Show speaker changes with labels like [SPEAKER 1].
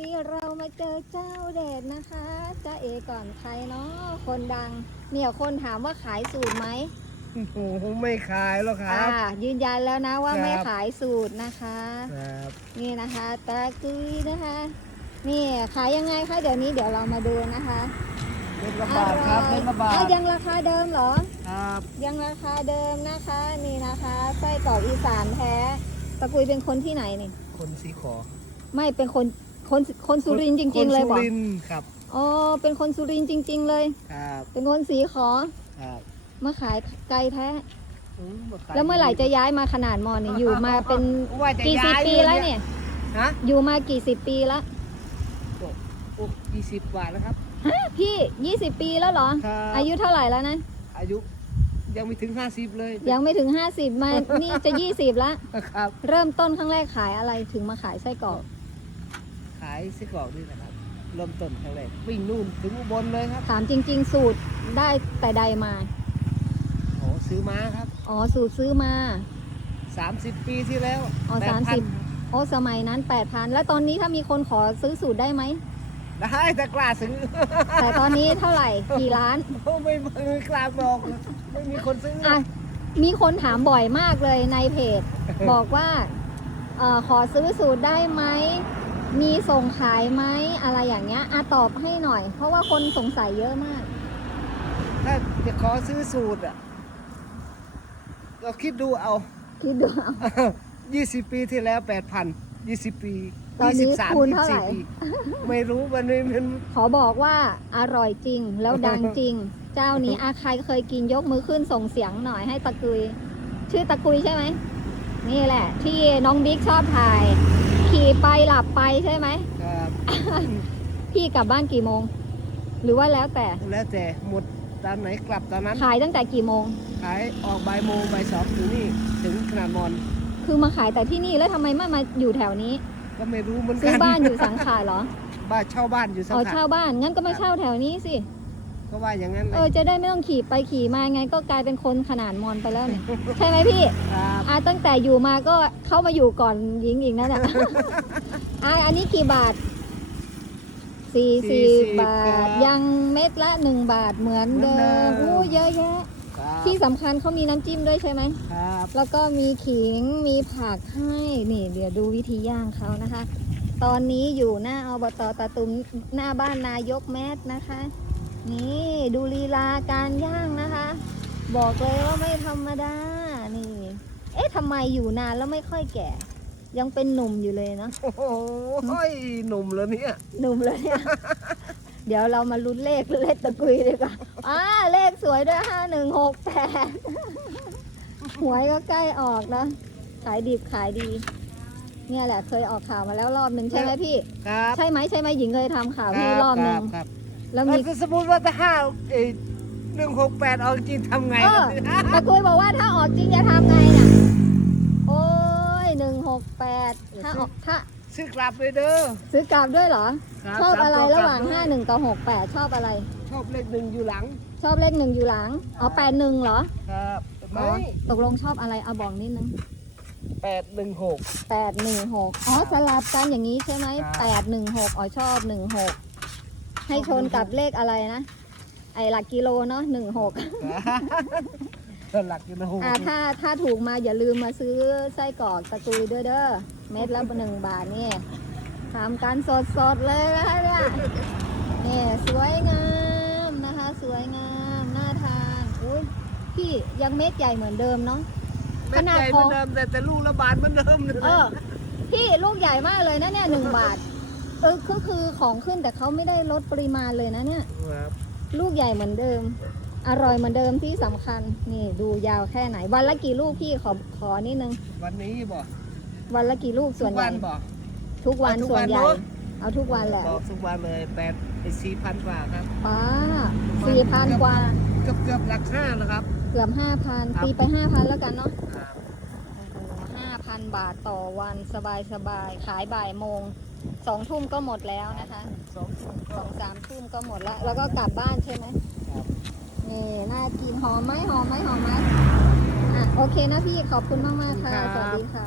[SPEAKER 1] นี้เรามาเจอเจ้าเดชนะคะจ้าเอก่อนใครเนาะคนดังเนี่ยคนถามว่าขายสูตรไหม
[SPEAKER 2] โอ้โหไม่ขายหรอกค
[SPEAKER 1] อ่า
[SPEAKER 2] รับ
[SPEAKER 1] ยืนยันแล้วนะว่า
[SPEAKER 2] ครับ
[SPEAKER 1] ไม่ขายสูตรนะคะ
[SPEAKER 2] ครับ
[SPEAKER 1] นี่นะคะตะกุยนะคะ นี่ขายยังไงคะเดี๋ยวนี้เดี๋ยวเรามาดูนะคะ
[SPEAKER 2] เม็ดละบาทครับเม็ดละบาท
[SPEAKER 1] อ้าวยังราคาเดิมเหรอ
[SPEAKER 2] ครับ
[SPEAKER 1] ยังราคาเดิมนะคะนี่นะคะไส้กรอกอีสานแท้ตะกุยเป็นคนที่ไหนนี่
[SPEAKER 2] คนสีขอ
[SPEAKER 1] ไม่เป็นคน คนคนสุรินทร์จริง ๆ เลย
[SPEAKER 2] คน
[SPEAKER 1] บอก
[SPEAKER 2] สุรินทร์ครับ
[SPEAKER 1] อ๋อเป็นคนสุรินทร์จริง ๆ เลย
[SPEAKER 2] ครับ
[SPEAKER 1] เป็นคนสีขอ
[SPEAKER 2] ครับ
[SPEAKER 1] มาขายไก่แท้
[SPEAKER 2] อืมาขาย
[SPEAKER 1] แล้วเมื่อไหร่จะย้ายมาขนาดมอนี่อยู่มาเป็น
[SPEAKER 2] ว่าจะ
[SPEAKER 1] กี่สิบ
[SPEAKER 2] ย้าย
[SPEAKER 1] ปีแล้วเนี่ย
[SPEAKER 2] ฮะ
[SPEAKER 1] อยู่มากี่สิบปีแล้ว
[SPEAKER 2] โอ้ยี่สิบกว่าแล้วครับ
[SPEAKER 1] ฮะพี่ยี่สิบปีแล้วเหรอ
[SPEAKER 2] ครับ
[SPEAKER 1] อายุเท่าไหร่แล้วนะ
[SPEAKER 2] อายุยังไม่ถึงห้าสิบเลย
[SPEAKER 1] ยังไม่ถึงห้าสิบมา นี่จะยี่สิบละ
[SPEAKER 2] ครับ
[SPEAKER 1] เริ่มต้นครั้งแรกขายอะไรถึงมาขายไส้กรอก
[SPEAKER 2] ขายไส้กรอกนี่นะครับเริ่มต้นครั้งแรกวิ่งนู่นถึงอุบลเลยครับ
[SPEAKER 1] ถามจริง ๆ สูตรได้แต่ใดมา
[SPEAKER 2] โอ้ซื้อมาครับ
[SPEAKER 1] อ๋อสูตรซื้อมา
[SPEAKER 2] 30 ปีที่แล้ว
[SPEAKER 1] อ๋อ
[SPEAKER 2] 8,000
[SPEAKER 1] สามสิบโอ้สมัยนั้นแปดพันแล้วตอนนี้ถ้ามีคนขอซื้อสูตรได้ไหม
[SPEAKER 2] ได้แต่กล้าซื้อ
[SPEAKER 1] แต่ตอนนี้เท่าไหร่กี่ล้าน
[SPEAKER 2] โอ้ไม่ไม่กล้าบอกเลยไม่มีคนซื้อ
[SPEAKER 1] อะมีคนถามบ่อยมากเลยในเพจ บอกว่าเออขอซื้อสูตรได้ไหม มีส่งขายไหมอะไรอย่างเงี้ยอะตอบให้หน่อย เพราะว่าคนสงสัยเยอะมาก
[SPEAKER 2] ถ้าจะขอซื้อสูตรอะก็คิดดูเอา
[SPEAKER 1] คิดดูเอา
[SPEAKER 2] 20ปีที่แล้ว8,000 20ปี
[SPEAKER 1] ตอนนี้
[SPEAKER 2] 23
[SPEAKER 1] คูณเท่าไหร่
[SPEAKER 2] 24ปีไม่รู้วันนี้มัน
[SPEAKER 1] ขอบอกว่าอร่อยจริงแล้วดังจริง เจ้านี้อาใครเคยกินยกมือขึ้นส่งเสียงหน่อยให้ตะกุย ชื่อตะกุยใช่ไหม นี่แหละ ที่น้องบิ๊กชอบถ่าย ขี่ไปหลับไปใช่ไหม
[SPEAKER 2] ครับ
[SPEAKER 1] พี่กลับบ้านกี่โมง หรือว่าแล้วแต่
[SPEAKER 2] แล้วแต่หมดตอนไหนกลับตอนนั้น
[SPEAKER 1] ขายตั้งแต่กี่โมง
[SPEAKER 2] ขายออกบ่ายโมงบ่ายสองถึงนี่ถึงขนาดมอน
[SPEAKER 1] คือมาขายแต่ที่นี่แล้วทำไมไม่มาอยู่แถวนี้
[SPEAKER 2] ก็ไม่รู้เหมือน
[SPEAKER 1] ซื้
[SPEAKER 2] กั
[SPEAKER 1] อนบ้านอยู่สังขารเหรอ
[SPEAKER 2] บ้านเช่าบ้านอยู่สัง
[SPEAKER 1] อ๋อ
[SPEAKER 2] ขาร
[SPEAKER 1] เช่าบ้านงั้นก็มาเช่าแถวนี้สิ
[SPEAKER 2] ก็ว่าอย่างนั้นเล
[SPEAKER 1] เออยจะได้ไม่ต้องขี่ไปขี่มาไงก็กลายเป็นคนขนาดมอนไปแล้วเนี่ย ใช่ไหมพี่
[SPEAKER 2] ครับ
[SPEAKER 1] อ่าตั้งแต่อยู่มาก็เข้ามาอยู่ก่อนหญิงอีกนั่นแหละอ่าอันนี้กี่บาทสี่สิบบาท ยังเม็ดละหนึ่งบาทเหมือนเดิมอู้เยอะแยะ
[SPEAKER 2] ครับ
[SPEAKER 1] ที่สำคัญเขามีน้ำจิ้มด้วยใช่ไหม
[SPEAKER 2] ครับ
[SPEAKER 1] แล้วก็มีขิงมีผักให้นี่ เดี๋ยวดูวิธีย่างเขานะคะ ตอนนี้อยู่หน้าอบตตาตุมหน้าบ้านนายกแมสนะคะ นี่ดูลีลาการย่างนะคะ บอกเลยว่าไม่ธรรมดานี่ เอ๊ะทำไมอยู่นานแล้วไม่ค่อยแก่ ยังเป็นหนุ่มอยู่เลยเนาะ
[SPEAKER 2] โอ้โหหนุ่มแล้วเนี่ย
[SPEAKER 1] หนุ่มเลยเนี่ย เดี๋ยวเรามาลุ้นเลขเลขตะกุยดีกว่าอ่าเลขสวยด้วยห้าหนึ่งหกแปดหวยก็ใกล้ออกนะ ขายดิบขายดี เนี่ยแหละเคยออกข่าวมาแล้วรอบหนึ่งใช่ไหมพี่
[SPEAKER 2] ครับ
[SPEAKER 1] ใช่ไหมใช่ไหมหญิงเคยทำข่าวพี่รอบหนึ่ง
[SPEAKER 2] ครับ
[SPEAKER 1] แล้ว
[SPEAKER 2] ค
[SPEAKER 1] มี
[SPEAKER 2] รับถ้าสมมติว่าถ้าห้าหนึ่งหกแปดออกจริงทำไง
[SPEAKER 1] เอ
[SPEAKER 2] ครั
[SPEAKER 1] อบตะกุยบอกว่าถ้าออกจริงจะทำไงน่ะ โอ้ยหนึ่งหกแปด ถ้าออกถ้า
[SPEAKER 2] ซื้อกลับเลยเด้อ
[SPEAKER 1] ซื้อกลับด้วยเหรอ
[SPEAKER 2] ครับ
[SPEAKER 1] ชอบอะไร
[SPEAKER 2] สมตัว
[SPEAKER 1] ระหว่าง
[SPEAKER 2] กลับ
[SPEAKER 1] ห้าหนึ่งกับหกแปดชอบอะไร
[SPEAKER 2] ชอบเลขหนึ่งอยู่หลัง
[SPEAKER 1] ชอบเลขหนึ่งอยู่หลัง อ๋อแปดหนึ่งเหรอ
[SPEAKER 2] ครับ
[SPEAKER 1] อ๋อ
[SPEAKER 2] ไม่
[SPEAKER 1] ตกลงชอบอะไรเอาบอกนิดนึง
[SPEAKER 2] แปดหนึ่งหก
[SPEAKER 1] แปดหนึ่งหกอ๋อสลับกันอย่างนี้ใช่ไหม
[SPEAKER 2] ครับ
[SPEAKER 1] แปดหนึ่งหกอ๋อชอบหนึ่งหกให้ชนกับเลขอะไรนะ ไอหลักกิโลเนาะหนึ่ง หก
[SPEAKER 2] หลักอยู่นะโห
[SPEAKER 1] อ่าถ้าถ้าถูกมาอย่าลืมมาซื้อไส้กรอกตะกุยเด้อเด้อเม็ดละหนึ่งบาทนี่ทำกันสดสดๆเลยนะคะเนี่ยนี่สวยงามนะคะ สวยงามน่าทานอุ้ยพี่ยังเม็ดใหญ่เหมือนเดิมเนาะ
[SPEAKER 2] เม็ดใหญ่เหมือนเดิมแต่แต่ลูกละบาทเหมือนเดิมเลย
[SPEAKER 1] เออพี่ลูกใหญ่มากเลยนะเนี่ยหนึ่งบาทเออก็คือของขึ้นแต่เขาไม่ได้ลดปริมาณเลยนะเนี่ย
[SPEAKER 2] ครับ
[SPEAKER 1] ลูกใหญ่เหมือนเดิม อร่อยเหมือนเดิมที่สำคัญ นี่ดูยาวแค่ไหน วันละกี่ลูกพี่ขอขอนิดนึง
[SPEAKER 2] วันนี้บอก
[SPEAKER 1] วันละกี่ลูกส่วนใหญ่
[SPEAKER 2] ทุกบอก
[SPEAKER 1] ทุกวัน
[SPEAKER 2] เอาทุก
[SPEAKER 1] ส่วนใหญ่
[SPEAKER 2] วันเนอะ
[SPEAKER 1] เอาทุกวันแหละ
[SPEAKER 2] บอกทุกวันเลยแปดสี่พันกว่าครับ
[SPEAKER 1] ป้าสี่พันกว่า
[SPEAKER 2] เกือบเกือบหลักห้าแล้วครับ
[SPEAKER 1] เกือบห้าพัน
[SPEAKER 2] ครับ
[SPEAKER 1] ตีไปห้าพันแล้วกันเนาะ
[SPEAKER 2] ครับ
[SPEAKER 1] ห้าพันบาทต่อวันสบายสบายๆขายบ่ายโมงสองทุ่มก็หมดแล้วนะคะ
[SPEAKER 2] สองทุ่ม
[SPEAKER 1] ส
[SPEAKER 2] ก็
[SPEAKER 1] องสามทุ่มก็หมดแล้ว แล้วก็กลับบ้านใช่ไหม
[SPEAKER 2] ครับ
[SPEAKER 1] นี่น่ากินหอมไหมหอมไหมหอมไหมอะโอเคนะพี่ขอบคุณมากมากๆค่ะ สวัสดีค่ะ